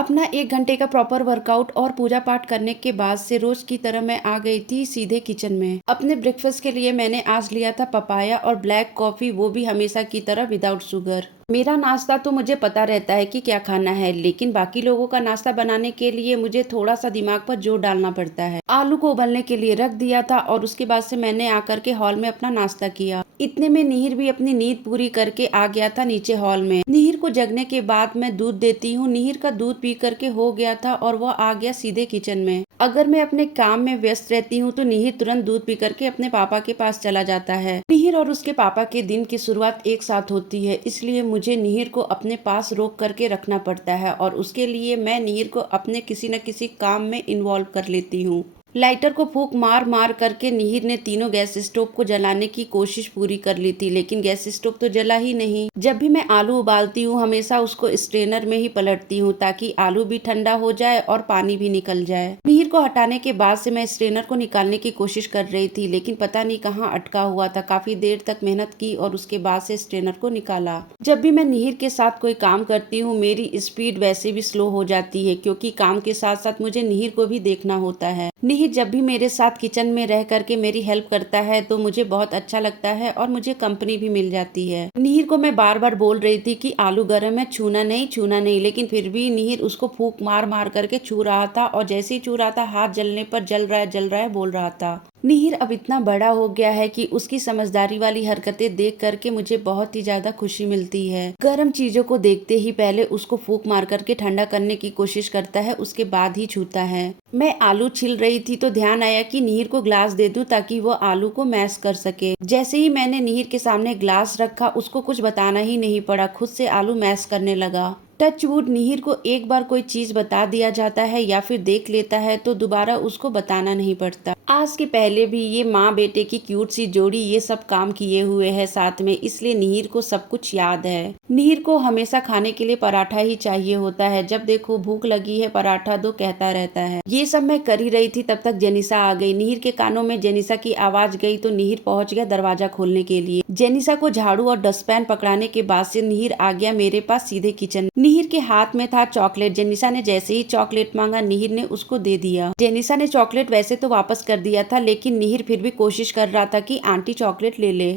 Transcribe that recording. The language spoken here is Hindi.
अपना 1 घंटे का प्रॉपर वर्कआउट और पूजा पाठ करने के बाद से रोज की तरह मैं आ गई थी सीधे किचन में। अपने ब्रेकफास्ट के लिए मैंने आज लिया था पपाया और ब्लैक कॉफी, वो भी हमेशा की तरह विदाउट शुगर। मेरा नाश्ता तो मुझे पता रहता है कि क्या खाना है, लेकिन बाकी लोगों का नाश्ता बनाने के लिए मुझे थोड़ा सा दिमाग पर जोर डालना पड़ता है। आलू को उबलने के लिए रख दिया था और उसके बाद से मैंने आकर के हॉल में अपना नाश्ता किया। इतने में निहिर भी अपनी नींद पूरी करके आ गया था नीचे हॉल में। निहिर को जगने के बाद मैं दूध देती हूँ। निहिर का दूध पी करके हो गया था और वह आ गया सीधे किचन में। अगर मैं अपने काम में व्यस्त रहती हूँ तो निहिर तुरंत दूध पी करके अपने पापा के पास चला जाता है। निहिर और उसके पापा के दिन की शुरुआत एक साथ होती है, इसलिए मुझे निहिर को अपने पास रोक करके रखना पड़ता है और उसके लिए मैं निहिर को अपने किसी न किसी काम में इन्वॉल्व कर लेती हूँ। लाइटर को फूंक मार मार करके निहिर ने तीनों गैस स्टोव को जलाने की कोशिश पूरी कर ली थी, लेकिन गैस स्टोव तो जला ही नहीं। जब भी मैं आलू उबालती हूँ हमेशा उसको स्ट्रेनर में ही पलटती हूँ ताकि आलू भी ठंडा हो जाए और पानी भी निकल जाए। निहिर को हटाने के बाद से मैं स्ट्रेनर को निकालने की कोशिश कर रही थी, लेकिन पता नहीं कहाँ अटका हुआ था। काफी देर तक मेहनत की और उसके बाद से स्ट्रेनर को निकाला। जब भी मैं निहिर के साथ कोई काम करती हूँ मेरी स्पीड वैसे भी स्लो हो जाती है, क्योंकि काम के साथ साथ मुझे निहिर को भी देखना होता है। निहिर जब भी मेरे साथ किचन में रह करके मेरी हेल्प करता है तो मुझे बहुत अच्छा लगता है और मुझे कंपनी भी मिल जाती है। निहिर को मैं बार बार बोल रही थी कि आलू गर्म है, छूना नहीं, लेकिन फिर भी निहिर उसको फूंक मार मार करके छू रहा था और जैसे ही छू रहा था हाथ जलने पर जल रहा है बोल रहा था। निहिर अब इतना बड़ा हो गया है कि उसकी समझदारी वाली हरकतें देख करके मुझे बहुत ही ज्यादा खुशी मिलती है। गर्म चीजों को देखते ही पहले उसको फूंक मार करके ठंडा करने की कोशिश करता है, उसके बाद ही छूता है। मैं आलू छील रही थी तो ध्यान आया कि निहिर को ग्लास दे दूं ताकि वो आलू को मैश कर सके। जैसे ही मैंने निहिर के सामने ग्लास रखा उसको कुछ बताना ही नहीं पड़ा, खुद से आलू मैश करने लगा। टचवुड, निहिर को एक बार कोई चीज बता दिया जाता है या फिर देख लेता है तो दोबारा उसको बताना नहीं पड़ता। आज के पहले भी ये माँ बेटे की क्यूट सी जोड़ी ये सब काम किए हुए है साथ में, इसलिए निहिर को सब कुछ याद है। निहिर को हमेशा खाने के लिए पराठा ही चाहिए होता है। जब देखो भूख लगी है पराठा दो कहता रहता है। ये सब मैं कर ही रही थी तब तक जेनिसा आ गई। निहिर के कानों में जेनिसा की आवाज गई तो निहिर पहुंच गया दरवाजा खोलने के लिए। जेनिसा को झाड़ू और डस्टपैन पकड़ाने के बाद से निहिर आ गया मेरे पास सीधे किचन। निहिर के हाथ में था चॉकलेट। जेनिसा ने जैसे ही चॉकलेट मांगा निहिर ने उसको दे दिया। जेनिसा ने चॉकलेट वैसे तो वापस कर दिया था, लेकिन निहिर फिर भी कोशिश कर रहा था कि आंटी चॉकलेट ले ले।